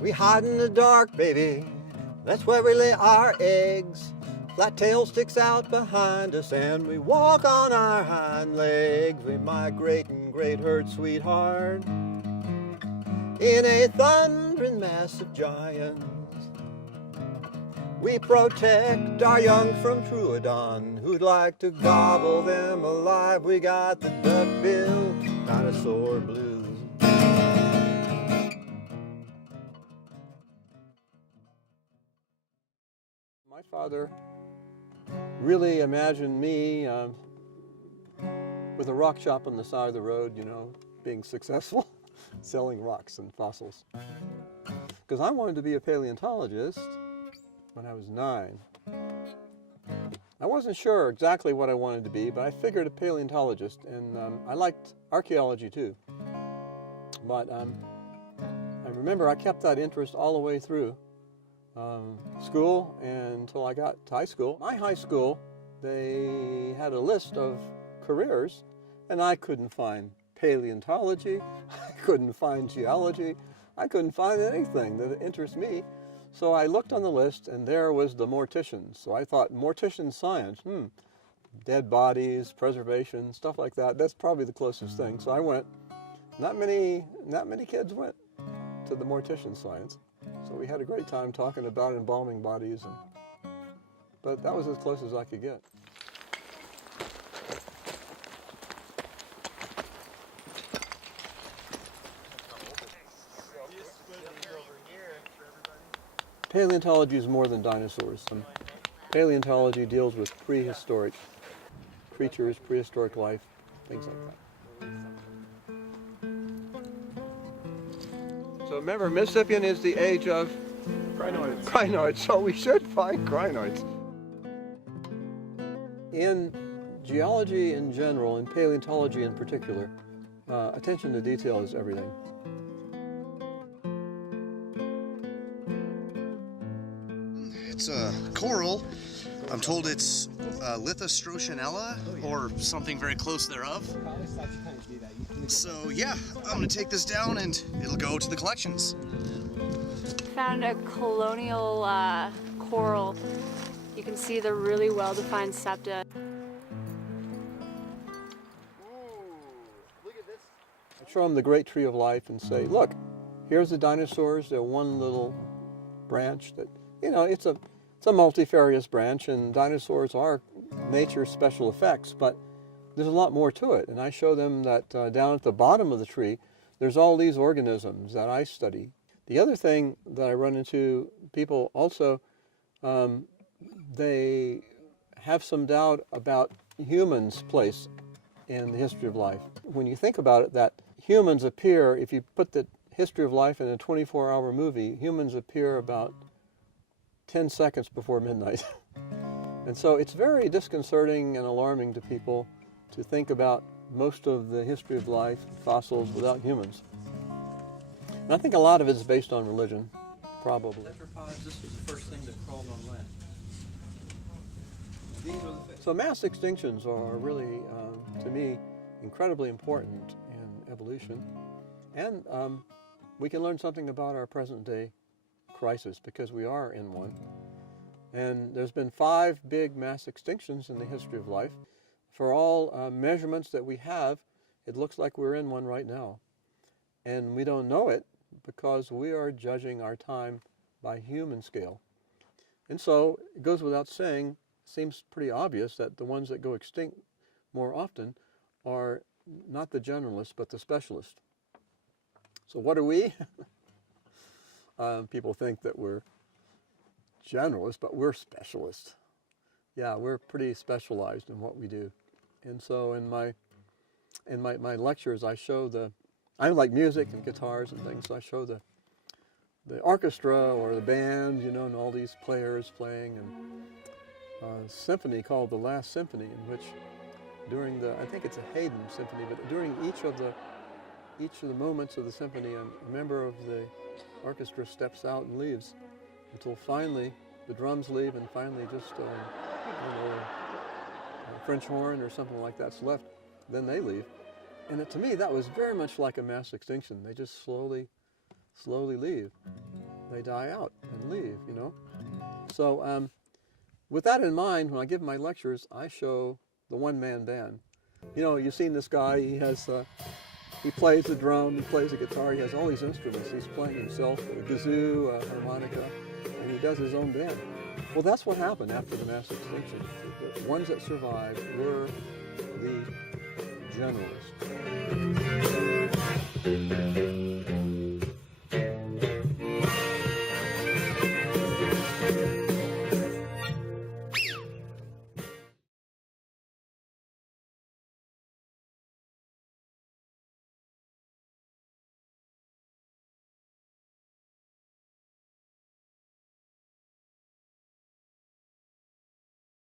We hide in the dark, baby, that's where we lay our eggs. Flat tail sticks out behind us and we walk on our hind legs. We migrate in great herd, sweetheart, in a thundering mass of giants. We protect our young from Troodon, who'd like to gobble them alive. We got the duck-billed dinosaur blues. My father really imagined me with a rock shop on the side of the road, you know, being successful, selling rocks and fossils. Because I wanted to be a paleontologist when I was 9. I wasn't sure exactly what I wanted to be, but I figured a paleontologist, and I liked archaeology too. But I remember I kept that interest all the way through school until I got to high school. My high school, they had a list of careers, and I couldn't find paleontology, I couldn't find geology, I couldn't find anything that interests me. So I looked on the list, and there was the mortician. So I thought, mortician science, dead bodies, preservation, stuff like that. That's probably the closest thing. So I went. Not many kids went to the mortician science. So we had a great time talking about embalming bodies, but that was as close as I could get. Paleontology is more than dinosaurs. Paleontology deals with prehistoric creatures, prehistoric life, things like that. So remember, Mississippian is the age of crinoids, so we should find crinoids. In geology in general, and paleontology in particular, attention to detail is everything. It's a coral. I'm told it's Lithostronella or something very close thereof. So yeah, I'm gonna take this down and it'll go to the collections. Found a colonial coral. You can see the really well-defined septa. I show them the great tree of life and say, look, here's the dinosaurs. They're one little branch that, you know, it's a multifarious branch, and dinosaurs are nature's special effects, but there's a lot more to it. And I show them that down at the bottom of the tree, there's all these organisms that I study. The other thing that I run into, people also, they have some doubt about humans' place in the history of life. When you think about it, that humans appear, if you put the history of life in a 24-hour movie, humans appear about 10 seconds before midnight. And so it's very disconcerting and alarming to people to think about most of the history of life, fossils, without humans. And I think a lot of it is based on religion, probably. Tetrapods, this was the first thing that crawled on land. So mass extinctions are really, to me, incredibly important in evolution. And we can learn something about our present day crisis, because we are in one. And there's been 5 big mass extinctions in the history of life. For all measurements that we have, it looks like we're in one right now. And we don't know it because we are judging our time by human scale. And so it goes without saying, seems pretty obvious that the ones that go extinct more often are not the generalists, but the specialists. So what are we? People think that we're generalists, but we're specialists. Yeah, we're pretty specialized in what we do. And so in my lectures, I show I like music and guitars and things, so I show the orchestra or the band, you know, and all these players playing, and a symphony called The Last Symphony, in which during I think it's a Haydn symphony, but during each of the moments of the symphony, a member of the orchestra steps out and leaves until finally the drums leave, and finally just a French horn or something like that's left, then they leave. And to me, that was very much like a mass extinction. They just slowly slowly leave. They die out and leave, you know. So with that in mind, when I give my lectures, I show the one-man band. You know, you've seen this guy, he plays the drum, he plays the guitar, he has all these instruments. He's playing himself, a kazoo, a harmonica, and he does his own band. Well, that's what happened after the mass extinction. The ones that survived were the generalists.